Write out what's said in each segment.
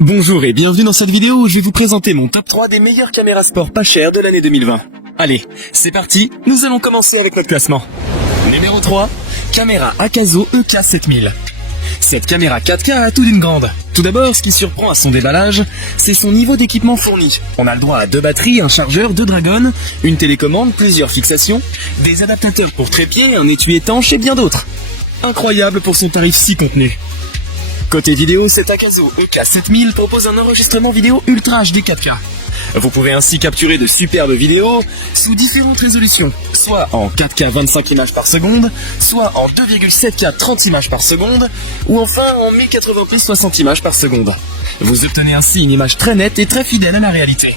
Bonjour et bienvenue dans cette vidéo où je vais vous présenter mon top 3 des meilleures caméras sport pas chères de l'année 2020. Allez, c'est parti, nous allons commencer avec notre classement. Numéro 3, caméra Akazo EK7000. Cette caméra 4K a tout d'une grande. Tout d'abord, ce qui surprend à son déballage, c'est son niveau d'équipement fourni. On a le droit à 2 batteries, un chargeur, 2 dragons, une télécommande, plusieurs fixations, des adaptateurs pour trépied, un étui étanche et bien d'autres. Incroyable pour son tarif si contenu. Côté vidéo, cet Akazo EK7000 propose un enregistrement vidéo Ultra HD 4K. Vous pouvez ainsi capturer de superbes vidéos sous différentes résolutions, soit en 4K 25 images par seconde, soit en 2,7K 30 images par seconde, ou enfin en 1080p 60 images par seconde. Vous obtenez ainsi une image très nette et très fidèle à la réalité.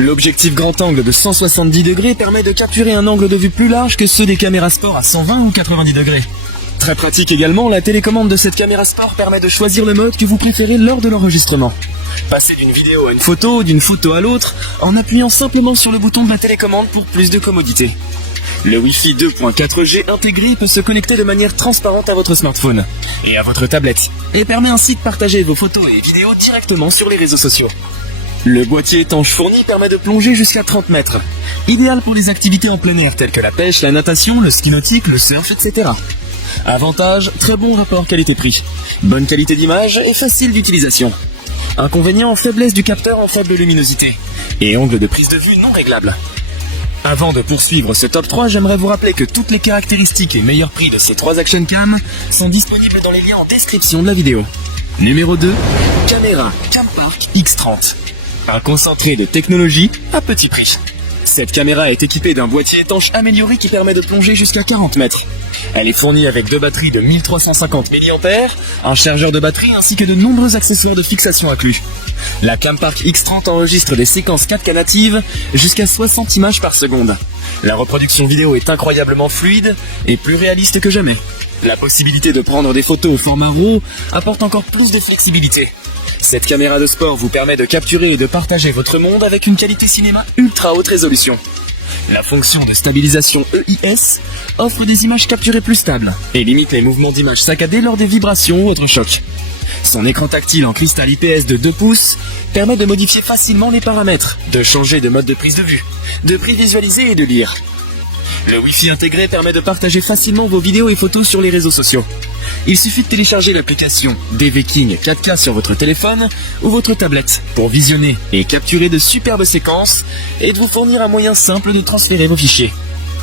L'objectif grand angle de 170 degrés permet de capturer un angle de vue plus large que ceux des caméras sport à 120 ou 90 degrés. Très pratique également, la télécommande de cette caméra sport permet de choisir le mode que vous préférez lors de l'enregistrement. Passer d'une vidéo à une photo, d'une photo à l'autre, en appuyant simplement sur le bouton de la télécommande pour plus de commodité. Le Wi-Fi 2.4G intégré peut se connecter de manière transparente à votre smartphone et à votre tablette, et permet ainsi de partager vos photos et vidéos directement sur les réseaux sociaux. Le boîtier étanche fourni permet de plonger jusqu'à 30 mètres, idéal pour les activités en plein air telles que la pêche, la natation, le ski nautique, le surf, etc. Avantage, très bon rapport qualité-prix, bonne qualité d'image et facile d'utilisation. Inconvénient, faiblesse du capteur en faible luminosité et angle de prise de vue non réglable. Avant de poursuivre ce top 3, j'aimerais vous rappeler que toutes les caractéristiques et meilleurs prix de ces 3 action cam sont disponibles dans les liens en description de la vidéo. Numéro 2, caméra Campark X30. Un concentré de technologie à petit prix. Cette caméra est équipée d'un boîtier étanche amélioré qui permet de plonger jusqu'à 40 mètres. Elle est fournie avec 2 batteries de 1350 mAh, un chargeur de batterie ainsi que de nombreux accessoires de fixation inclus. La Campark X30 enregistre des séquences 4K natives jusqu'à 60 images par seconde. La reproduction vidéo est incroyablement fluide et plus réaliste que jamais. La possibilité de prendre des photos au format RAW apporte encore plus de flexibilité. Cette caméra de sport vous permet de capturer et de partager votre monde avec une qualité cinéma ultra haute résolution. La fonction de stabilisation EIS offre des images capturées plus stables et limite les mouvements d'image saccadés lors des vibrations ou autres chocs. Son écran tactile en cristal IPS de 2 pouces permet de modifier facilement les paramètres, de changer de mode de prise de vue, de prévisualiser et de lire. Le Wi-Fi intégré permet de partager facilement vos vidéos et photos sur les réseaux sociaux. Il suffit de télécharger l'application DV King 4K sur votre téléphone ou votre tablette pour visionner et capturer de superbes séquences et de vous fournir un moyen simple de transférer vos fichiers.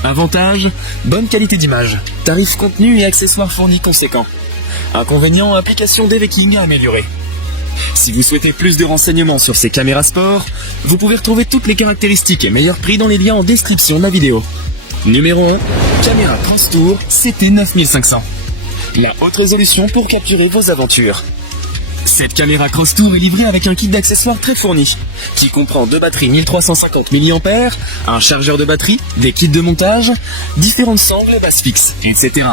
Avantage, bonne qualité d'image, tarif contenu et accessoires fournis conséquents. Inconvénient, application DV King à améliorer. Si vous souhaitez plus de renseignements sur ces caméras sport, vous pouvez retrouver toutes les caractéristiques et meilleurs prix dans les liens en description de la vidéo. Numéro 1, caméra Transtour CT9500. La haute résolution pour capturer vos aventures. Cette caméra Crosstour est livrée avec un kit d'accessoires très fourni, qui comprend 2 batteries 1350 mAh, un chargeur de batterie, des kits de montage, différentes sangles basse fixe, etc.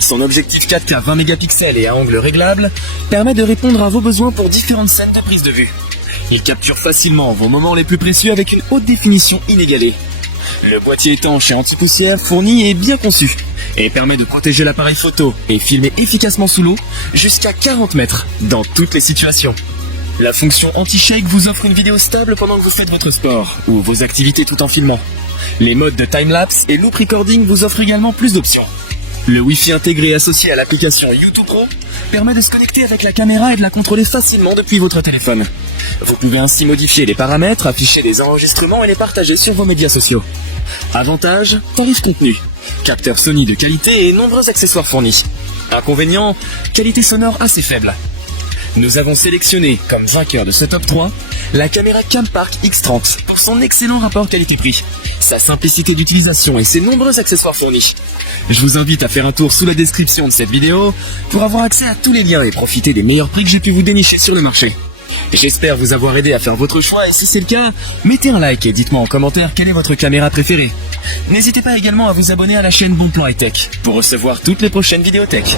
Son objectif 4K 20 mégapixels et à angle réglable permet de répondre à vos besoins pour différentes scènes de prise de vue. Il capture facilement vos moments les plus précieux avec une haute définition inégalée. Le boîtier étanche et anti-poussière fourni est bien conçu et permet de protéger l'appareil photo et filmer efficacement sous l'eau jusqu'à 40 mètres dans toutes les situations. La fonction anti-shake vous offre une vidéo stable pendant que vous faites votre sport ou vos activités tout en filmant. Les modes de time-lapse et loop recording vous offrent également plus d'options. Le Wi-Fi intégré associé à l'application YouTube Pro permet de se connecter avec la caméra et de la contrôler facilement depuis votre téléphone. Vous pouvez ainsi modifier les paramètres, afficher des enregistrements et les partager sur vos médias sociaux. Avantage, tarif contenu, capteur Sony de qualité et nombreux accessoires fournis. Inconvénient, qualité sonore assez faible. Nous avons sélectionné comme vainqueur de ce top 3 la caméra Campark X30 pour son excellent rapport qualité-prix, sa simplicité d'utilisation et ses nombreux accessoires fournis. Je vous invite à faire un tour sous la description de cette vidéo pour avoir accès à tous les liens et profiter des meilleurs prix que j'ai pu vous dénicher sur le marché. J'espère vous avoir aidé à faire votre choix et si c'est le cas, mettez un like et dites-moi en commentaire quelle est votre caméra préférée. N'hésitez pas également à vous abonner à la chaîne Bon Plan High Tech pour recevoir toutes les prochaines vidéos tech.